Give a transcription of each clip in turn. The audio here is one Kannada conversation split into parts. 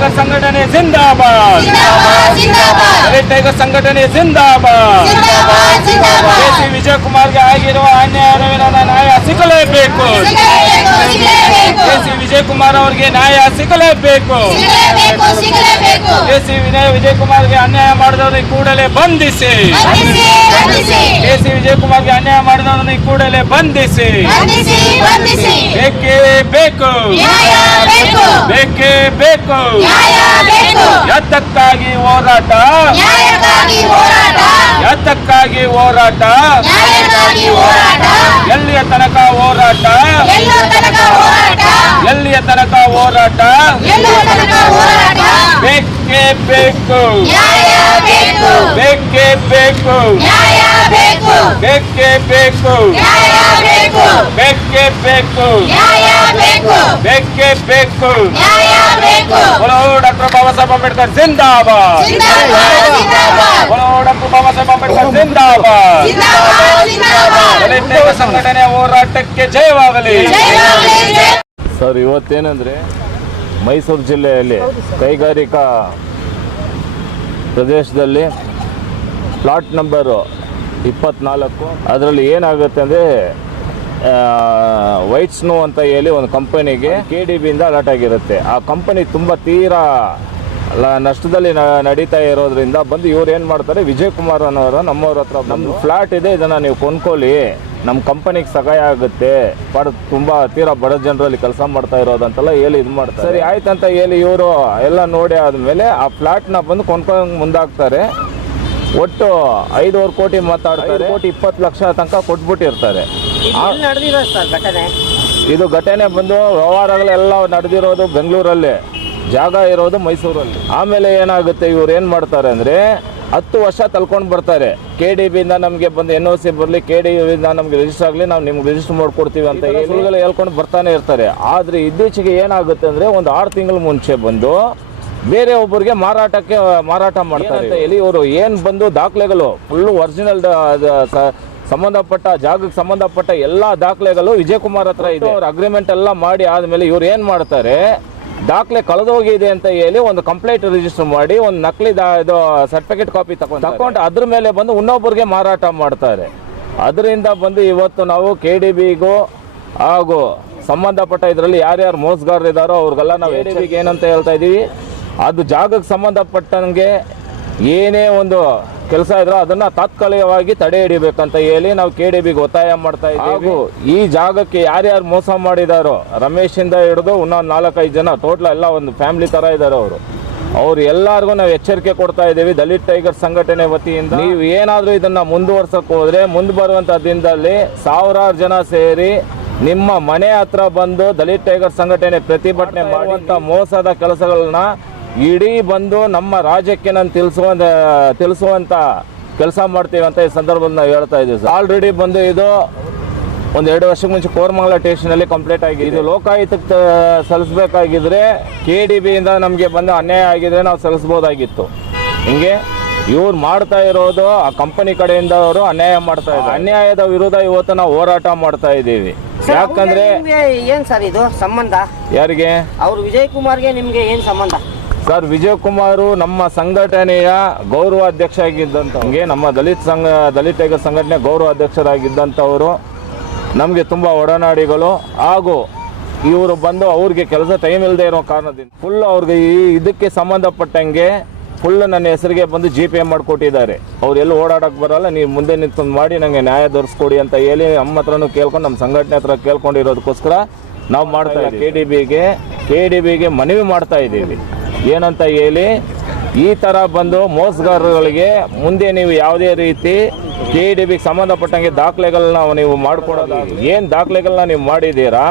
ಟೈಗರ್ ಸಂಘಟನೆ ಜಿಂದಾಬಾದ್, ದಲಿತ ಟೈಗರ್ ಸಂಘಟನೆ ಜಿಂದಾಬಾದ್. ಕೆಸಿ ವಿಜಯಕುಮಾರ್ಗೆ ಆಗಿರುವ ಅನ್ಯಾಯದ ವಿರುದ್ಧ ನ್ಯಾಯ ಸಿಗಲೇಬೇಕು. ಕೆಸಿ ವಿಜಯಕುಮಾರ್ ಅವರಿಗೆ ನ್ಯಾಯ ಸಿಗಲೇಬೇಕು. ಕೆಸಿ ವಿಜಯಕುಮಾರ್ಗೆ ಅನ್ಯಾಯ ಮಾಡಿದವರಿಗೆ ಕೂಡಲೇ ಬಂಧಿಸಿ. ಕೆಸಿ ವಿಜಯಕುಮಾರ್ಗೆ ಅನ್ಯಾಯ ಮಾಡಿದವರನ್ನು ಕೂಡಲೇ ಬಂಧಿಸಿ. ಬೇಕೇ ಬೇಕು, ಬೇಕೇ ಬೇಕು. ಎತ್ತಕ್ಕಾಗಿ ಹೋರಾಟ, ಎತ್ತಕ್ಕಾಗಿ ಹೋರಾಟ, ಎಲ್ಲಿಯ ತನಕ ಹೋರಾಟ, ಎಲ್ಲಿಯ ತನಕ ಹೋರಾಟ. ಬೇಕೇ ಬೇಕು, ಬೇಕೇ ಬೇಕು, ಬೇಕೇ ಬೇಕು, ಬೇಕೇ ಬೇಕು, ಬೇಕೇ ಬೇಕು. बोलो डॉक्टर बाबा साहेब अंबेडकर जिंदाबाद, बोलो डॉक्टर बाबा साहेब अंबेडकर जिंदाबाद. ದಲಿತ ಸಂಘಟನೆ ಹೋರಾಟಕ್ಕೆ ಜಯವಾಗಲಿ. ಸರ್, ಇವತ್ತೇನೆಂದರೆ ಮೈಸೂರು ಜಿಲ್ಲೆಯಲ್ಲಿ ಕೈಗಾರಿಕಾ ಪ್ರದೇಶದಲ್ಲಿ ಪ್ಲಾಟ್ ನಂಬರು 24 ಅದರಲ್ಲಿ ಏನಾಗುತ್ತೆ ಅಂದರೆ ವೈಟ್ ಸ್ನೋ ಅಂತ ಹೇಳಿ ಒಂದು ಕಂಪನಿಗೆ KDBಯಿಂದ ಅಲರ್ಟ್ ಆಗಿರುತ್ತೆ. ಆ ಕಂಪನಿ ತುಂಬ ತೀರಾ ನಷ್ಟದಲ್ಲಿ ನಡೀತಾ ಇರೋದ್ರಿಂದ ಬಂದು ಇವ್ರು ಏನು ಮಾಡ್ತಾರೆ, ವಿಜಯಕುಮಾರ್ ಅನ್ನೋರು ನಮ್ಮವ್ರ ಹತ್ರ ನಮ್ಮದು ಫ್ಲಾಟ್ ಇದೆ, ಇದನ್ನು ನೀವು ಕೊಂಡ್ಕೊಳ್ಳಿ, ನಮ್ಮ ಕಂಪನಿಗೆ ಸಹಾಯ ಆಗುತ್ತೆ, ತುಂಬ ತೀರಾ ಬಡ ಜನರಲ್ಲಿ ಕೆಲಸ ಮಾಡ್ತಾ ಇರೋದಂತೆಲ್ಲ ಹೇಳಿ ಇದು ಮಾಡ್ತಾರೆ. ಸರಿ ಆಯ್ತಂತ ಹೇಳಿ ಇವರು ಎಲ್ಲ ನೋಡಿ ಆದಮೇಲೆ ಆ ಫ್ಲಾಟ್ನ ಬಂದು ಕೊಂಡ್ಕೊಂಡು ಮುಂದಾಗ್ತಾರೆ. ಒಟ್ಟು 5.5 ಕೋಟಿ ಮಾತಾಡ್ತಾರೆ, 1,20,00,000 ತನಕ ಕೊಟ್ಬಿಟ್ಟಿರ್ತಾರೆ. ಇದು ಘಟನೆ ಬಂದು ವ್ಯವಹಾರಗಳೆಲ್ಲ ನಡೆದಿರೋದು ಬೆಂಗಳೂರಲ್ಲಿ, ಜಾಗ ಇರೋದು ಮೈಸೂರಲ್ಲಿ. ಆಮೇಲೆ ಏನಾಗುತ್ತೆ, ಇವ್ರು ಏನು ಮಾಡ್ತಾರೆ ಅಂದರೆ 10 ವರ್ಷ ತಳ್ಕೊಂಡು ಬರ್ತಾರೆ. KDBಯಿಂದ ನಮಗೆ ಬಂದು NOC ಬರಲಿ, KDBಯಿಂದ ನಮಗೆ ರಿಜಿಸ್ಟರ್ ಆಗಲಿ, ನಾವು ನಿಮ್ಗೆ ರಿಜಿಸ್ಟರ್ ಮಾಡ್ಕೊಡ್ತೀವಿ ಅಂತ ಹೇಳ್ಕೊಂಡು ಬರ್ತಾನೆ ಇರ್ತಾರೆ. ಆದರೆ ಇತ್ತೀಚೆಗೆ ಏನಾಗುತ್ತೆ ಅಂದರೆ ಒಂದು 6 ತಿಂಗಳ ಮುಂಚೆ ಬಂದು ಬೇರೆ ಒಬ್ಬರಿಗೆ ಮಾರಾಟ ಮಾಡ್ತಾರೆ ಅಂತ ಹೇಳಿ ಇವರು ಏನು ಬಂದು ದಾಖಲೆಗಳು ಫುಲ್ಲು ಒರಿಜಿನಲ್ ಸಂಬಂಧಪಟ್ಟ ಜಾಗಕ್ಕೆ ಸಂಬಂಧಪಟ್ಟ ಎಲ್ಲ ದಾಖಲೆಗಳು ವಿಜಯಕುಮಾರ್ ಹತ್ರ ಇದೆ. ಅವ್ರ ಅಗ್ರಿಮೆಂಟ್ ಎಲ್ಲ ಮಾಡಿ ಆದಮೇಲೆ ಇವ್ರು ಏನು ಮಾಡ್ತಾರೆ, ದಾಖಲೆ ಕಳೆದೋಗಿದೆ ಅಂತ ಹೇಳಿ ಒಂದು ಕಂಪ್ಲೇಂಟ್ ರಿಜಿಸ್ಟರ್ ಮಾಡಿ ಒಂದು ನಕಲಿ ಇದು ಸರ್ಟಿಫಿಕೇಟ್ ಕಾಪಿ ತಗೊಂಡು ಅದ್ರ ಮೇಲೆ ಬಂದು ಇನ್ನೊಬ್ಬರಿಗೆ ಮಾರಾಟ ಮಾಡ್ತಾರೆ. ಅದರಿಂದ ಬಂದು ಇವತ್ತು ನಾವು KDBಗೂ ಹಾಗೂ ಸಂಬಂಧಪಟ್ಟ ಇದರಲ್ಲಿ ಯಾರ್ಯಾರು ಮೋಸಗಾರರಿದ್ದಾರೋ ಅವ್ರಿಗೆಲ್ಲ ನಾವು KDBಗೆ ಏನಂತ ಹೇಳ್ತಾ ಇದ್ದೀವಿ, ಅದು ಜಾಗಕ್ಕೆ ಸಂಬಂಧಪಟ್ಟಂಗೆ ಏನೇ ಒಂದು ಕೆಲಸ ಇದ್ರೋ ಅದನ್ನು ತಾತ್ಕಾಲಿಕವಾಗಿ ತಡೆ ಹಿಡಿಬೇಕಂತ ಹೇಳಿ ನಾವು KDBಗೆ ಒತ್ತಾಯ ಮಾಡ್ತಾ ಇದ್ದೀವಿ. ಹಾಗೂ ಈ ಜಾಗಕ್ಕೆ ಯಾರ್ಯಾರು ಮೋಸ ಮಾಡಿದಾರೋ, ರಮೇಶಿಂದ ಹಿಡಿದು ಇನ್ನೊಂದು 4-5 ಜನ ಟೋಟಲ್ ಎಲ್ಲ ಒಂದು ಫ್ಯಾಮಿಲಿ ಥರ ಇದ್ದಾರೆ ಅವ್ರು ಎಲ್ಲರಿಗೂ ನಾವು ಎಚ್ಚರಿಕೆ ಕೊಡ್ತಾ ಇದ್ದೀವಿ. ದಲಿತ ಟೈಗರ್ ಸಂಘಟನೆ ವತಿಯಿಂದ ನೀವು ಏನಾದರೂ ಇದನ್ನು ಮುಂದುವರ್ಸಕ್ಕೆ ಹೋದರೆ ಮುಂದೆ ಬರುವಂಥ ದಿನದಲ್ಲಿ ಸಾವಿರಾರು ಜನ ಸೇರಿ ನಿಮ್ಮ ಮನೆ ಹತ್ರ ಬಂದು ದಲಿತ ಟೈಗರ್ ಸಂಘಟನೆ ಪ್ರತಿಭಟನೆ ಮಾಡುವಂಥ ಮೋಸದ ಕೆಲಸಗಳನ್ನ ಇಡೀ ಬಂದು ನಮ್ಮ ರಾಜ್ಯಕ್ಕೆ ನಾನು ತಿಳಿಸುವಂಥ ಕೆಲಸ ಮಾಡ್ತೀವಿ ಅಂತ ಈ ಸಂದರ್ಭದಲ್ಲಿ ನಾವು ಹೇಳ್ತಾ ಇದ್ದೀವಿ. ಆಲ್ರೆಡಿ ಬಂದು ಇದು ಒಂದು 2 ವರ್ಷಕ್ಕೆ ಮುಂಚೆ ಕೋರಮಂಗಲ ಸ್ಟೇಷನಲ್ಲಿ ಕಂಪ್ಲೇಂಟ್ ಆಗಿದೆ. ಇದು ಲೋಕಾಯುಕ್ತಕ್ಕೆ ಸಲ್ಲಿಸಬೇಕಾಗಿದ್ರೆ KDBಯಿಂದ ನಮಗೆ ಬಂದು ಅನ್ಯಾಯ ಆಗಿದ್ರೆ ನಾವು ಸಲ್ಲಿಸ್ಬೋದಾಗಿತ್ತು. ಹಿಂಗೆ ಇವ್ರು ಮಾಡ್ತಾ ಇರೋದು ಆ ಕಂಪನಿ ಕಡೆಯಿಂದ ಅವರು ಅನ್ಯಾಯ ಮಾಡ್ತಾ ಇದ್ದಾರೆ. ಅನ್ಯಾಯದ ವಿರುದ್ಧ ಇವತ್ತು ನಾವು ಹೋರಾಟ ಮಾಡ್ತಾ ಇದ್ದೀವಿ. ಯಾಕಂದ್ರೆ ಏನ್ ಸರ್ ಇದು ಸಂಬಂಧ? ಯಾರಿಗೆ? ಅವ್ರು ವಿಜಯಕುಮಾರ್ಗೆ ನಿಮ್ಗೆ ಏನ್ ಸಂಬಂಧ ಸರ್? ವಿಜಯಕುಮಾರ್ ನಮ್ಮ ಸಂಘಟನೆಯ ಗೌರವ ಅಧ್ಯಕ್ಷ ಆಗಿದ್ದಂಥವ್ರಿಗೆ, ನಮ್ಮ ದಲಿತ ಟೈಗರ್ ಸಂಘಟನೆ ಗೌರವ ಅಧ್ಯಕ್ಷರಾಗಿದ್ದಂಥವರು, ನಮಗೆ ತುಂಬ ಒಡನಾಡಿಗಳು. ಹಾಗೂ ಇವರು ಬಂದು ಅವ್ರಿಗೆ ಕೆಲಸ ಟೈಮ್ ಇಲ್ಲದೆ ಇರೋ ಕಾರಣದಿಂದ ಫುಲ್ ಅವ್ರಿಗೆ ಇದಕ್ಕೆ ಸಂಬಂಧಪಟ್ಟಂಗೆ ಫುಲ್ ನನ್ನ ಹೆಸರಿಗೆ ಬಂದು GPA ಮಾಡಿಕೊಟ್ಟಿದ್ದಾರೆ. ಅವ್ರು ಎಲ್ಲೂ ಓಡಾಡಕ್ಕೆ ಬರೋಲ್ಲ, ನೀವು ಮುಂದೆ ನಿಂತು ಮಾಡಿ ನನಗೆ ನ್ಯಾಯ ದೊರಕಿಸ್ಕೊಡಿ ಅಂತ ಹೇಳಿ ನಮ್ಮ ಹತ್ರನೂ ಕೇಳ್ಕೊಂಡು, ನಮ್ಮ ಸಂಘಟನೆ ಹತ್ರ ಕೇಳ್ಕೊಂಡಿರೋದಕ್ಕೋಸ್ಕರ ನಾವು ಮಾಡ್ತಾ ಇದ್ದೀವಿ. KDBಗೆ ಮನವಿ ಮಾಡ್ತಾ ಇದ್ದೀವಿ ಏನಂತ ಹೇಳಿ, ಈ ಥರ ಬಂದು ಮೋಸಗಾರಗಳಿಗೆ ಮುಂದೆ ನೀವು ಯಾವುದೇ ರೀತಿ KDBಗೆ ಸಂಬಂಧಪಟ್ಟಂಗೆ ದಾಖಲೆಗಳನ್ನ ನೀವು ಮಾಡಿಕೊಡೋದು, ಏನು ದಾಖಲೆಗಳನ್ನ ನೀವು ಮಾಡಿದ್ದೀರಾ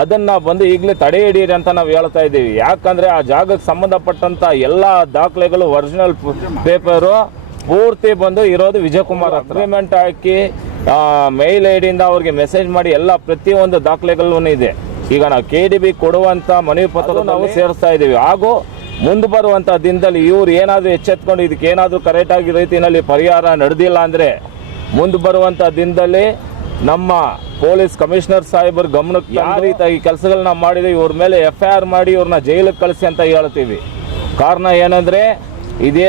ಅದನ್ನು ಬಂದು ಈಗಲೇ ತಡೆ ಹಿಡೀರಿ ಅಂತ ನಾವು ಹೇಳ್ತಾ ಇದ್ದೀವಿ. ಯಾಕಂದರೆ ಆ ಜಾಗಕ್ಕೆ ಸಂಬಂಧಪಟ್ಟಂಥ ಎಲ್ಲ ದಾಖಲೆಗಳು ಒರಿಜಿನಲ್ ಪೇಪರು ಪೂರ್ತಿ ಬಂದು ಇರೋದು ವಿಜಯಕುಮಾರ್. ಅಗ್ರಿಮೆಂಟ್ ಹಾಕಿ ಮೇಲ್ ಐಡಿಯಿಂದ ಅವ್ರಿಗೆ ಮೆಸೇಜ್ ಮಾಡಿ ಎಲ್ಲ ಪ್ರತಿಯೊಂದು ದಾಖಲೆಗಳೂ ಇದೆ. ಈಗ ನಾವು KDB ಕೊಡುವಂಥ ಮನವಿ ಪತ್ರ ನಾವು ಸೇರಿಸ್ತಾ ಇದ್ದೀವಿ. ಹಾಗೂ ಮುಂದೆ ಬರುವಂಥ ದಿನದಲ್ಲಿ ಇವ್ರು ಏನಾದರೂ ಎಚ್ಚೆತ್ಕೊಂಡು ಇದಕ್ಕೆ ಏನಾದರೂ ಕರೆಕ್ಟಾಗಿ ರೀತಿಯಲ್ಲಿ ಪರಿಹಾರ ನಡೆದಿಲ್ಲ ಅಂದರೆ ಮುಂದೆ ಬರುವಂಥ ದಿನದಲ್ಲಿ ನಮ್ಮ ಪೊಲೀಸ್ ಕಮಿಷನರ್ ಸಾಹೇಬರ ಗಮನಕ್ಕೆ ಯಾವ ರೀತಿಯಾಗಿ ಕೆಲಸಗಳನ್ನ ಮಾಡಿದ್ರೆ ಇವ್ರ ಮೇಲೆ FIR ಮಾಡಿ ಇವ್ರನ್ನ ಜೈಲಿಗೆ ಕಳಿಸಿ ಅಂತ ಹೇಳ್ತೀವಿ. ಕಾರಣ ಏನಂದರೆ ಇದೇ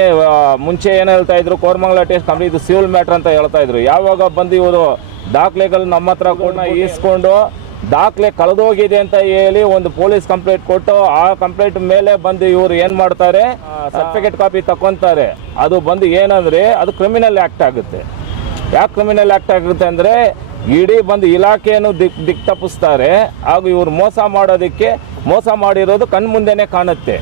ಮುಂಚೆ ಏನು ಹೇಳ್ತಾ ಇದ್ರು, ಕೋರಮಂಗಲ ಟೆಸ್ಟ್ ಕಂಪ್ನಿ ಇದು ಸಿವಿಲ್ ಮ್ಯಾಟ್ರ್ ಅಂತ ಹೇಳ್ತಾ ಇದ್ರು. ಯಾವಾಗ ಬಂದು ಇವರು ದಾಖಲೆಗಳು ನಮ್ಮ ಹತ್ರ ಕೂಡ ಈಸ್ಕೊಂಡು ದಾಖಲೆ ಕಳೆದೋಗಿದೆ ಅಂತ ಹೇಳಿ ಒಂದು ಪೊಲೀಸ್ ಕಂಪ್ಲೇಂಟ್ ಕೊಟ್ಟು ಆ ಕಂಪ್ಲೇಂಟ್ ಮೇಲೆ ಬಂದು ಇವರು ಏನು ಮಾಡ್ತಾರೆ, ಸರ್ಟಿಫಿಕೇಟ್ ಕಾಪಿ ತಗೊತಾರೆ. ಅದು ಬಂದು ಏನಂದರೆ ಅದು ಕ್ರಿಮಿನಲ್ ಆ್ಯಕ್ಟ್ ಆಗುತ್ತೆ. ಯಾಕೆ ಕ್ರಿಮಿನಲ್ ಆ್ಯಕ್ಟ್ ಆಗುತ್ತೆ ಅಂದರೆ ಇಡೀ ಬಂದು ಇಲಾಖೆಯನ್ನು ದಿಕ್ ತಪ್ಪಿಸ್ತಾರೆ. ಹಾಗೂ ಇವರು ಮೋಸ ಮಾಡೋದಕ್ಕೆ ಮೋಸ ಮಾಡಿರೋದು ಕಣ್ಮುಂದೆನೇ ಕಾಣುತ್ತೆ.